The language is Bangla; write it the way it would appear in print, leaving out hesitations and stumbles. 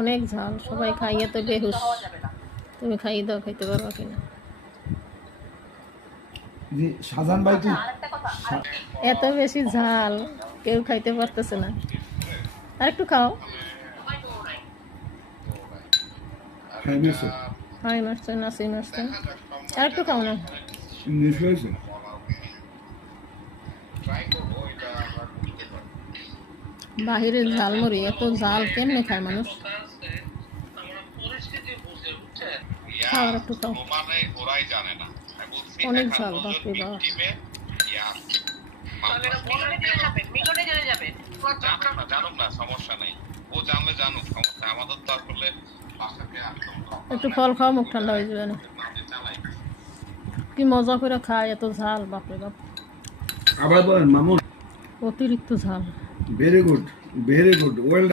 অনেক ঝাল, সবাই খাইয়ে তো বেহুশ। তুমি খাইয়ে দাও, খাইতে পারবা কিনা। শাহজাহান ভাই তুই এত বেশি ঝাল কেউ খাইতে পারতেছে না। আর একটু খাও। হাই মারছেন, নাসি মারছেন, আর একটু খাও না। ইংলিশ হয়েছে বাহিরের ঝালমুড়ি এত ঝাল কেমনে খায় মানুষ? খাও, আর একটু খাও। অনেক ঝাল, বাপরে বাপ। একটু ফল খাও, মুখ ঠান্ডা হয়ে যাবে না। কি মজা করে খায়, এত ঝাল, বাপরে বাপ। আবার বলেন মামুন। অতিরিক্ত ঝাল। Very good, very good, well.